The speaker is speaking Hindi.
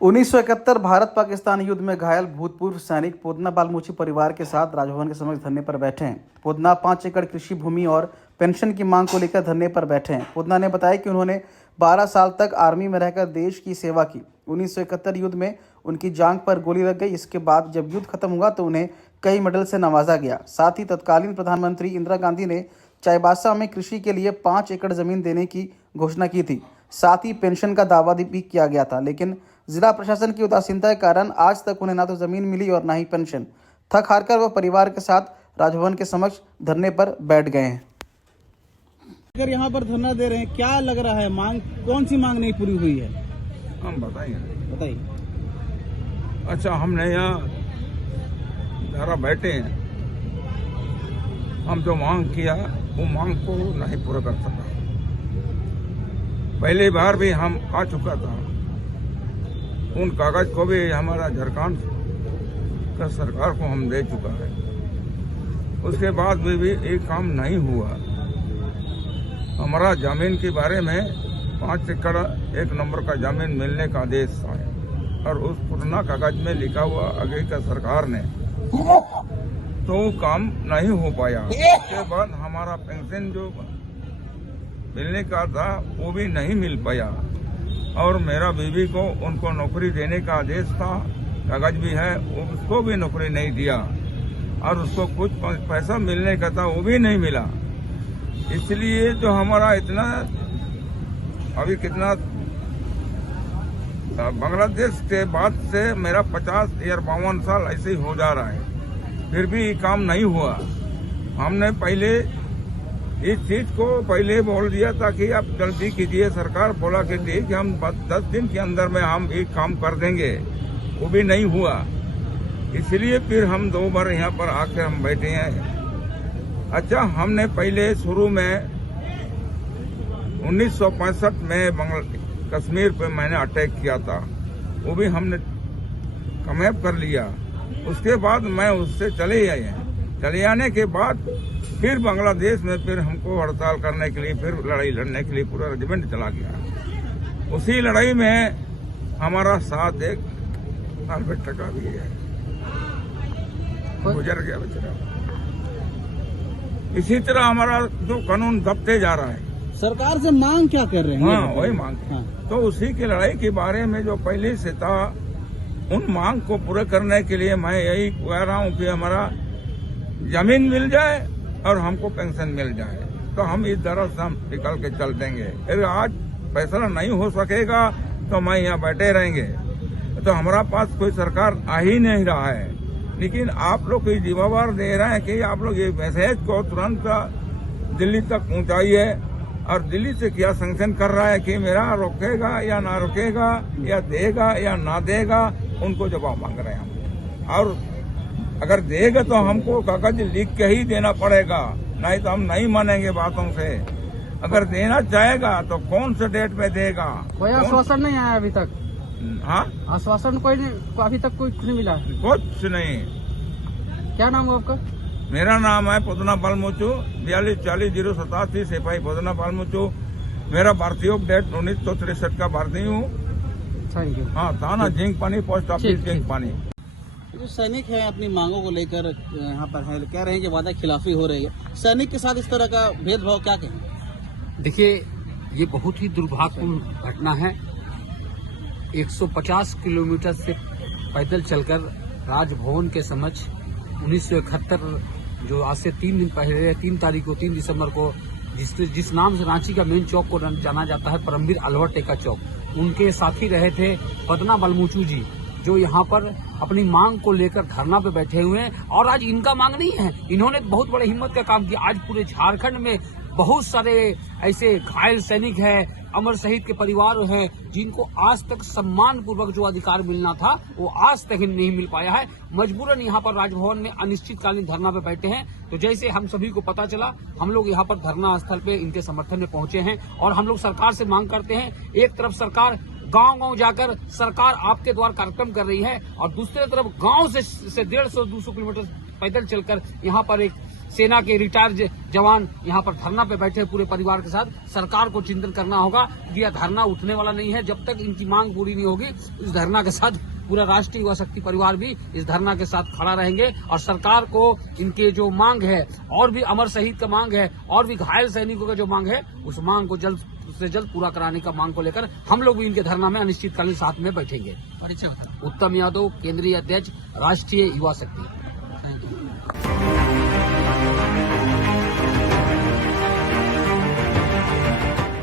1971 भारत पाकिस्तान युद्ध में घायल भूतपूर्व सैनिक पोदना बालमूची परिवार के साथ राजभवन के समक्ष धरने पर बैठे हैं। पोदना 5 एकड़ कृषि भूमि और पेंशन की मांग को लेकर धरने पर बैठे हैं। पोदना ने बताया कि उन्होंने 12 साल तक आर्मी में रहकर देश की सेवा की। 1971 युद्ध में उनकी जांघ पर गोली लग गई। इसके बाद जब युद्ध खत्म हुआ तो उन्हें कई मेडल से नवाजा गया। साथ ही तत्कालीन प्रधानमंत्री इंदिरा गांधी ने चाईबासा में कृषि के लिए 5 एकड़ जमीन देने की घोषणा की थी। साथ ही पेंशन का दावा भी किया गया था, लेकिन जिला प्रशासन की उदासीनता के कारण आज तक उन्हें ना तो जमीन मिली और ना ही पेंशन। थक हारकर वह परिवार के साथ राजभवन के समक्ष धरने पर बैठ गए हैं। अगर यहाँ पर धरना दे रहे हैं, क्या लग रहा है? मांग कौन सी मांग नहीं पूरी हुई है? हम बताइए। अच्छा, हमने यहाँ जरा बैठे हैं, हम जो मांग किया वो मांग को नहीं पूरा कर सका। पहली बार भी हम आ चुका था, उन कागज को भी हमारा झारखंड का सरकार को हम दे चुका है। उसके बाद भी एक काम नहीं हुआ। हमारा जमीन के बारे में 5 एकड़ 1 नंबर का जमीन मिलने का आदेश आया और उस पुराना कागज में लिखा हुआ आगे का सरकार ने, तो वो काम नहीं हो पाया। उसके बाद हमारा पेंशन जो मिलने का था वो भी नहीं मिल पाया और मेरा बीवी को उनको नौकरी देने का आदेश था, कागज भी है, उसको भी नौकरी नहीं दिया और उसको कुछ पैसा मिलने का था वो भी नहीं मिला। इसलिए जो हमारा इतना अभी कितना बांग्लादेश के बाद से मेरा 50 या 52 साल ऐसे ही हो जा रहा है, फिर भी काम नहीं हुआ। हमने पहले इस चीज को पहले बोल दिया था कि आप जल्दी कीजिए। सरकार बोला कि ठीक है, हम 10 दिन के अंदर में हम एक काम कर देंगे, वो भी नहीं हुआ। इसलिए फिर हम 2 बार यहाँ पर आकर हम बैठे हैं। अच्छा, हमने पहले शुरू में 1965 में कश्मीर पे मैंने अटैक किया था, वो भी हमने कामयाब कर लिया। उसके बाद मैं उससे चले आए हैं। चले आने के बाद फिर बांग्लादेश में फिर हमको हड़ताल करने के लिए, फिर लड़ाई लड़ने के लिए पूरा रेजिमेंट चला गया। उसी लड़ाई में हमारा साथ एक बेटा का भी है, गुजर गया बेचारा। इसी तरह हमारा जो कानून दबते जा रहा है। सरकार से मांग क्या कर रहे हैं? हाँ, वही मांग। हाँ। तो उसी की लड़ाई के बारे में जो पहले से था, उन मांग को पूरा करने के लिए मैं यही कह रहा हूँ कि हमारा जमीन मिल जाए और हमको पेंशन मिल जाए, तो हम इस तरह से हम निकल के चल देंगे। अगर आज फैसला नहीं हो सकेगा तो मैं यहाँ बैठे रहेंगे। तो हमारा पास कोई सरकार आ ही नहीं रहा है, लेकिन आप लोग कोई जिम्मेवार दे रहे हैं कि आप लोग ये मैसेज को तुरंत दिल्ली तक पहुंचाइए और दिल्ली से क्या सैंक्शन कर रहा है कि मेरा रोकेगा या ना रोकेगा, या देगा या ना देगा, उनको जवाब मांग रहे हैं हम। और अगर देगा तो हमको कागज लिख के ही देना पड़ेगा, नहीं तो हम नहीं मानेंगे बातों से। अगर देना चाहेगा तो कौन से डेट में देगा? कोई आश्वासन नहीं आया अभी तक? हाँ, आश्वासन कोई नहीं, अभी तक कुछ नहीं मिला? कुछ नहीं। क्या नाम है आपका? मेरा नाम है पोदना बालमूचू, 424087 सिपाही पोदना बालमूचू। मेरा भारतीय डेट 1963 का भारतीय हूँ। Thank you. हाँ, थाना झींग पानी, पोस्ट ऑफिस झींग पानी। जो सैनिक है अपनी मांगों को लेकर यहाँ पर है, कह रहे हैं कि वादा खिलाफी हो रही है। सैनिक के साथ इस तरह का भेदभाव क्या कहें? देखिए, ये बहुत ही दुर्भाग्यपूर्ण घटना है। 150 किलोमीटर से पैदल चलकर राजभवन के समक्ष 1971 जो आज से 3 दिन पहले 3 तारीख को 3 दिसंबर को जिस नाम से रांची का मेन चौक को जाना जाता है, परमवीर अलवर टेका चौक, उनके साथी रहे थे पोदना बालमूचू जी, जो यहाँ पर अपनी मांग को लेकर धरना पे बैठे हुए हैं। और आज इनका मांग नहीं है, इन्होंने बहुत बड़े हिम्मत का काम किया। आज पूरे झारखंड में बहुत सारे ऐसे घायल सैनिक हैं, अमर शहीद के परिवार हैं, जिनको आज तक सम्मान पूर्वक जो अधिकार मिलना था वो आज तक नहीं मिल पाया है। मजबूरन यहाँ पर राजभवन में अनिश्चितकालीन धरना पे बैठे हैं। तो जैसे हम सभी को पता चला, हम लोग यहाँ पर धरना स्थल पे इनके समर्थन में पहुंचे हैं और हम लोग सरकार से मांग करते हैं। एक तरफ सरकार गांव-गांव जाकर सरकार आपके द्वार कार्यक्रम कर रही है और दूसरी तरफ गांव से 150-200 किलोमीटर पैदल चलकर यहाँ पर एक सेना के रिटायर्ड जवान यहाँ पर धरना पे बैठे पूरे परिवार के साथ। सरकार को चिंतन करना होगा कि यह धरना उठने वाला नहीं है जब तक इनकी मांग पूरी नहीं होगी। इस धरना के साथ पूरा राष्ट्रीय युवा शक्ति परिवार भी इस धरना के साथ खड़ा रहेंगे और सरकार को इनके जो मांग है और भी अमर शहीद का मांग है और भी घायल सैनिकों का जो मांग है उस मांग को जल्द से जल्द पूरा कराने का मांग को लेकर हम लोग भी इनके धरना में अनिश्चितकालीन साथ में बैठेंगे। उत्तम यादव, केंद्रीय अध्यक्ष, राष्ट्रीय युवा शक्ति। Thank you.